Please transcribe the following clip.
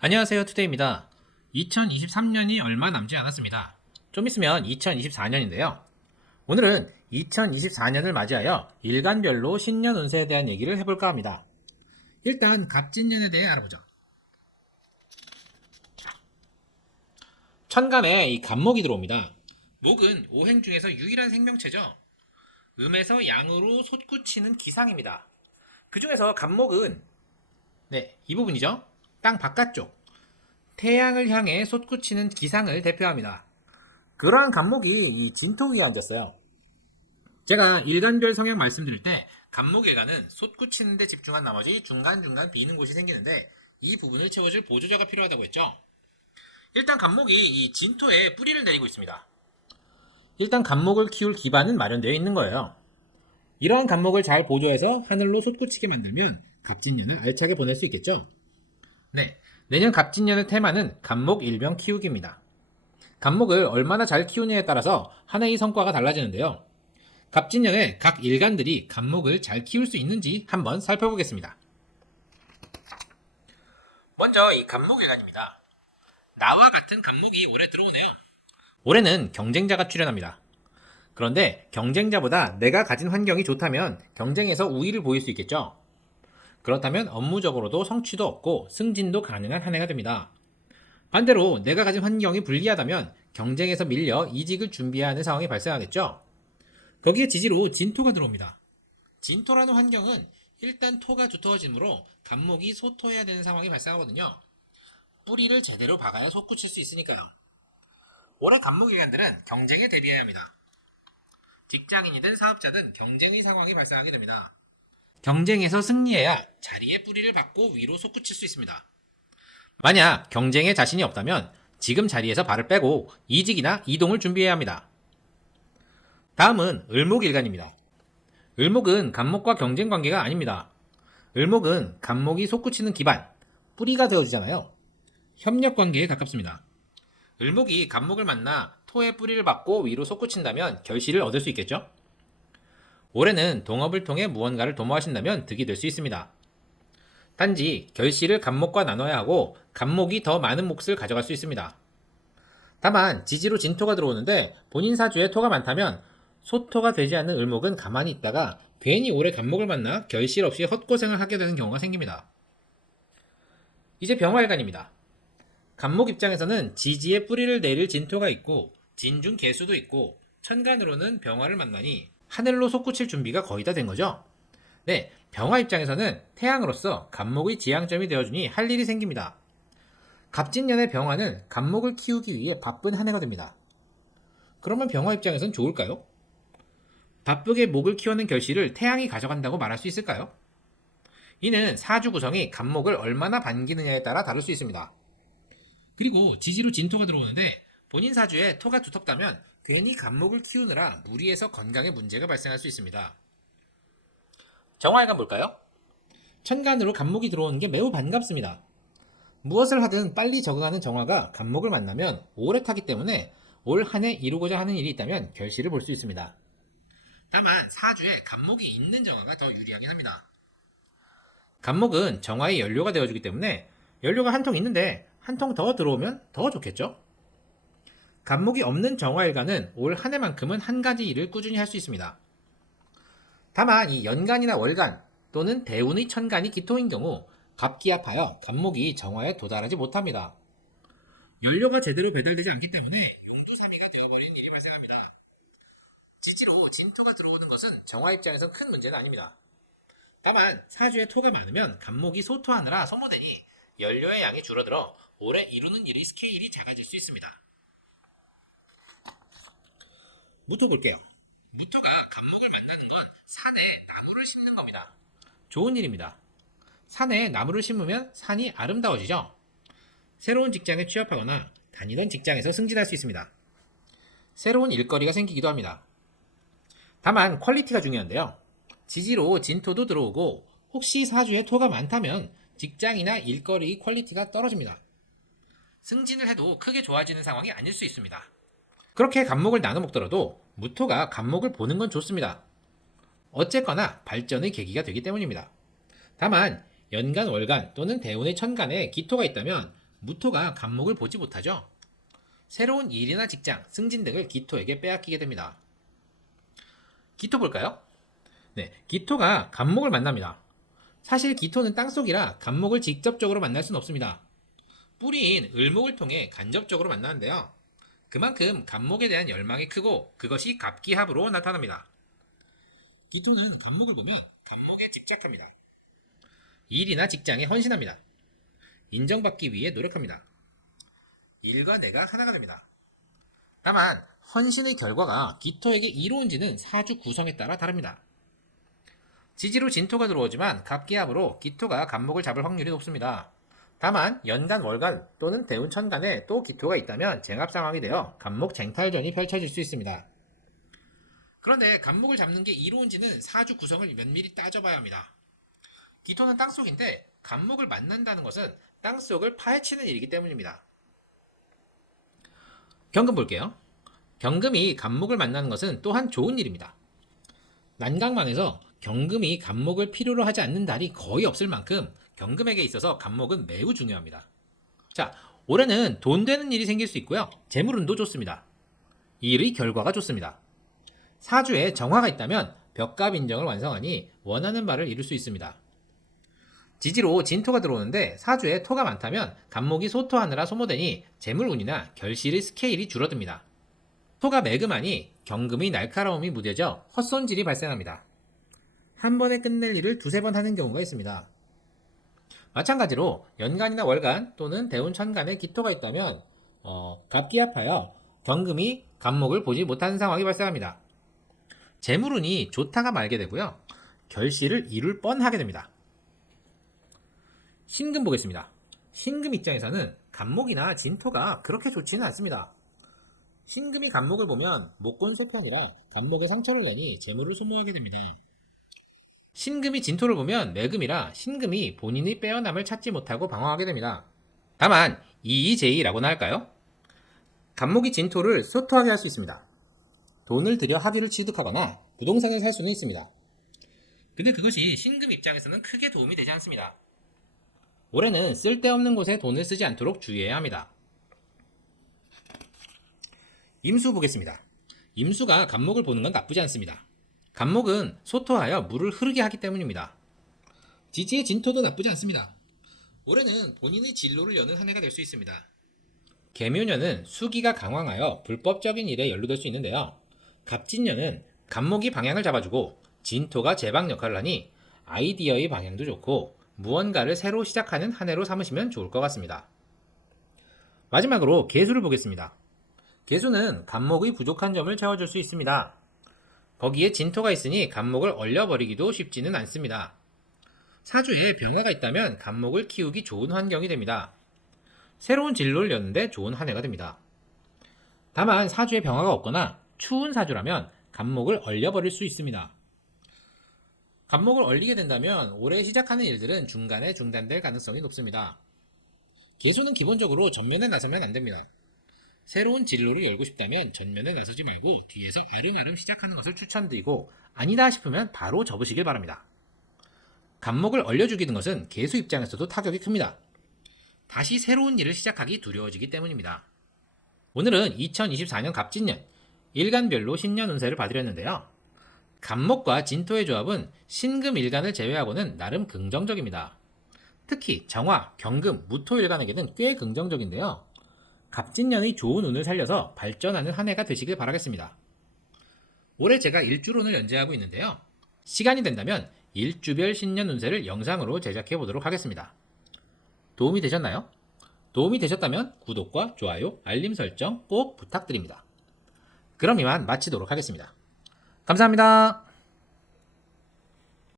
안녕하세요, 투데이입니다. 2023년이 얼마 남지 않았습니다. 좀 있으면 2024년인데요. 오늘은 2024년을 맞이하여 일간별로 신년 운세에 대한 얘기를 해볼까 합니다. 일단 갑진년에 대해 알아보죠. 천간에 이 갑목이 들어옵니다. 목은 오행 중에서 유일한 생명체죠. 음에서 양으로 솟구치는 기상입니다. 그 중에서 갑목은 이 부분이죠. 땅 바깥쪽 태양을 향해 솟구치는 기상을 대표합니다. 그러한 갑목이 이 진토 위에 앉았어요. 제가 일간별 성향 말씀드릴 때 갑목일간은 솟구치는 데 집중한 나머지 중간중간 비는 곳이 생기는데 이 부분을 채워줄 보조자가 필요하다고 했죠. 일단 갑목이 이 진토에 뿌리를 내리고 있습니다. 일단 갑목을 키울 기반은 마련되어 있는 거예요. 이러한 갑목을 잘 보조해서 하늘로 솟구치게 만들면 갑진년을 알차게 보낼 수 있겠죠. 내년 갑진년의 테마는 갑목 일병 키우기입니다. 갑목을 얼마나 잘 키우느냐에 따라서 한 해의 성과가 달라지는데요. 갑진년에 각 일간들이 갑목을 잘 키울 수 있는지 한번 살펴보겠습니다. 먼저 이 갑목일간입니다. 나와 같은 갑목이 올해 들어오네요. 올해는 경쟁자가 출현합니다. 그런데 경쟁자보다 내가 가진 환경이 좋다면 경쟁에서 우위를 보일 수 있겠죠. 그렇다면 업무적으로도 성취도 없고 승진도 가능한 한 해가 됩니다. 반대로 내가 가진 환경이 불리하다면 경쟁에서 밀려 이직을 준비해야 하는 상황이 발생하겠죠. 거기에 지지로 진토가 들어옵니다. 진토라는 환경은 일단 토가 두터워지므로 갑목이 소토해야 되는 상황이 발생하거든요. 뿌리를 제대로 박아야 솟구칠 수 있으니까요. 올해 갑목일간들은 경쟁에 대비해야 합니다. 직장인이든 사업자든 경쟁의 상황이 발생하게 됩니다. 경쟁에서 승리해야 자리에 뿌리를 박고 위로 솟구칠 수 있습니다. 만약 경쟁에 자신이 없다면 지금 자리에서 발을 빼고 이직이나 이동을 준비해야 합니다. 다음은 을목일간입니다. 을목은 갑목과 경쟁 관계가 아닙니다. 을목은 갑목이 솟구치는 기반, 뿌리가 되어지잖아요. 협력 관계에 가깝습니다. 을목이 갑목을 만나 토의 뿌리를 받고 위로 솟구친다면 결실을 얻을 수 있겠죠? 올해는 동업을 통해 무언가를 도모하신다면 득이 될 수 있습니다. 단지 결실을 갑목과 나눠야 하고 갑목이 더 많은 몫을 가져갈 수 있습니다. 다만 지지로 진토가 들어오는데 본인 사주에 토가 많다면 소토가 되지 않는 을목은 가만히 있다가 괜히 올해 갑목을 만나 결실 없이 헛고생을 하게 되는 경우가 생깁니다. 이제 병화일간입니다. 갑목 입장에서는 지지에 뿌리를 내릴 진토가 있고 진중 개수도 있고 천간으로는 병화를 만나니 하늘로 솟구칠 준비가 거의 다 된 거죠. 병화 입장에서는 태양으로서 갑목의 지향점이 되어주니 할 일이 생깁니다. 갑진년의 병화는 갑목을 키우기 위해 바쁜 한 해가 됩니다. 그러면 병화 입장에선 좋을까요? 바쁘게 목을 키우는 결실을 태양이 가져간다고 말할 수 있을까요? 이는 사주 구성이 갑목을 얼마나 반기느냐에 따라 다를 수 있습니다. 그리고 지지로 진토가 들어오는데 본인 사주에 토가 두텁다면 괜히 갑목을 키우느라 무리해서 건강에 문제가 발생할 수 있습니다. 정화일간 볼까요? 천간으로 갑목이 들어오는 게 매우 반갑습니다. 무엇을 하든 빨리 적응하는 정화가 갑목을 만나면 오래 타기 때문에 올 한 해 이루고자 하는 일이 있다면 결실을 볼 수 있습니다. 다만 사주에 갑목이 있는 정화가 더 유리하긴 합니다. 갑목은 정화의 연료가 되어주기 때문에 연료가 한 통 있는데 한 통 더 들어오면 더 좋겠죠? 갑목이 없는 정화일간은 올 한 해만큼은 한 가지 일을 꾸준히 할 수 있습니다. 다만 이 연간이나 월간 또는 대운의 천간이 기토인 경우 갑기압하여 갑목이 정화에 도달하지 못합니다. 연료가 제대로 배달되지 않기 때문에 용두사미가 되어버리는 일이 발생합니다. 지지로 진토가 들어오는 것은 정화 입장에서 큰 문제는 아닙니다. 다만 사주에 토가 많으면 갑목이 소토하느라 소모되니 연료의 양이 줄어들어 올해 이루는 일의 스케일이 작아질 수 있습니다. 무토 볼게요. 무토가 갑목을 만나는 건 산에 나무를 심는 겁니다. 좋은 일입니다. 산에 나무를 심으면 산이 아름다워지죠. 새로운 직장에 취업하거나 다니던 직장에서 승진할 수 있습니다. 새로운 일거리가 생기기도 합니다. 다만 퀄리티가 중요한데요. 지지로 진토도 들어오고 혹시 사주에 토가 많다면 직장이나 일거리의 퀄리티가 떨어집니다. 승진을 해도 크게 좋아지는 상황이 아닐 수 있습니다. 그렇게 갑목을 나눠 먹더라도 무토가 갑목을 보는 건 좋습니다. 어쨌거나 발전의 계기가 되기 때문입니다. 다만 연간 월간 또는 대운의 천간에 기토가 있다면 무토가 간목을 보지 못하죠. 새로운 일이나 직장, 승진 등을 기토에게 빼앗기게 됩니다. 기토 볼까요? 네, 기토가 간목을 만납니다. 사실 기토는 땅속이라 간목을 직접적으로 만날 수는 없습니다. 뿌리인 을목을 통해 간접적으로 만나는데요. 그만큼 간목에 대한 열망이 크고 그것이 갑기합으로 나타납니다. 기토는 간목을 보면 간목에 집착합니다. 일이나 직장에 헌신합니다. 인정받기 위해 노력합니다. 일과 내가 하나가 됩니다. 다만 헌신의 결과가 기토에게 이로운지는 사주 구성에 따라 다릅니다. 지지로 진토가 들어오지만 갑기합으로 기토가 간목을 잡을 확률이 높습니다. 다만 연간 월간 또는 대운 천간에 또 기토가 있다면 쟁합 상황이 되어 간목 쟁탈전이 펼쳐질 수 있습니다. 그런데 간목을 잡는 게 이로운지는 사주 구성을 면밀히 따져봐야 합니다. 기토는 땅속인데 간목을 만난다는 것은 땅속을 파헤치는 일이기 때문입니다. 경금 볼게요. 경금이 간목을 만나는 것은 또한 좋은 일입니다. 난강망에서 경금이 간목을 필요로 하지 않는 달이 거의 없을 만큼 경금에게 있어서 간목은 매우 중요합니다. 자, 올해는 돈 되는 일이 생길 수 있고요. 재물운도 좋습니다. 일의 결과가 좋습니다. 사주에 정화가 있다면 벽갑 인정을 완성하니 원하는 바를 이룰 수 있습니다. 지지로 진토가 들어오는데 사주에 토가 많다면 간목이 소토하느라 소모되니 재물운이나 결실의 스케일이 줄어듭니다. 토가 매금하니 경금의 날카로움이 무뎌져 헛손질이 발생합니다. 한 번에 끝낼 일을 두세 번 하는 경우가 있습니다. 마찬가지로 연간이나 월간 또는 대운 천간에 기토가 있다면 갑기합하여 경금이 간목을 보지 못하는 상황이 발생합니다. 재물운이 좋다가 말게 되고요. 결실을 이룰 뻔하게 됩니다. 신금 보겠습니다. 신금 입장에서는 간목이나 진토가 그렇게 좋지는 않습니다. 신금이 간목을 보면 목곤소편이라 간목에 상처를 내니 재물을 소모하게 됩니다. 신금이 진토를 보면 매금이라 신금이 본인의 빼어남을 찾지 못하고 방황하게 됩니다. 다만 이의제의라고나 할까요? 간목이 진토를 소토하게 할 수 있습니다. 돈을 들여 학위를 취득하거나 부동산을 살 수는 있습니다. 근데 그것이 신금 입장에서는 크게 도움이 되지 않습니다. 올해는 쓸데없는 곳에 돈을 쓰지 않도록 주의해야 합니다. 임수 보겠습니다. 임수가 간목을 보는 건 나쁘지 않습니다. 간목은 소토하여 물을 흐르게 하기 때문입니다. 지지의 진토도 나쁘지 않습니다. 올해는 본인의 진로를 여는 한 해가 될 수 있습니다. 계묘년은 수기가 강황하여 불법적인 일에 연루될 수 있는데요. 갑진년은 간목이 방향을 잡아주고 진토가 제방 역할을 하니 아이디어의 방향도 좋고 무언가를 새로 시작하는 한 해로 삼으시면 좋을 것 같습니다. 마지막으로 계수를 보겠습니다. 계수는 간목의 부족한 점을 채워줄 수 있습니다. 거기에 진토가 있으니 간목을 얼려버리기도 쉽지는 않습니다. 사주에 병화가 있다면 간목을 키우기 좋은 환경이 됩니다. 새로운 진로를 여는데 좋은 한 해가 됩니다. 다만 사주에 병화가 없거나 추운 사주라면 간목을 얼려버릴 수 있습니다. 간목을 얼리게 된다면 올해 시작하는 일들은 중간에 중단될 가능성이 높습니다. 계수는 기본적으로 전면에 나서면 안됩니다. 새로운 진로를 열고 싶다면 전면에 나서지 말고 뒤에서 아름아름 시작하는 것을 추천드리고 아니다 싶으면 바로 접으시길 바랍니다. 간목을 얼려죽이는 것은 계수 입장에서도 타격이 큽니다. 다시 새로운 일을 시작하기 두려워지기 때문입니다. 오늘은 2024년 갑진년 일간별로 신년 운세를 봐드렸는데요. 간목과 진토의 조합은 신금 일간을 제외하고는 나름 긍정적입니다. 특히 정화, 경금, 무토 일간에게는 꽤 긍정적인데요. 갑진년의 좋은 운을 살려서 발전하는 한 해가 되시길 바라겠습니다. 올해 제가 일주론을 연재하고 있는데요. 시간이 된다면 일주별 신년 운세를 영상으로 제작해 보도록 하겠습니다. 도움이 되셨나요? 도움이 되셨다면 구독과 좋아요, 알림 설정 꼭 부탁드립니다. 그럼 이만 마치도록 하겠습니다. 감사합니다.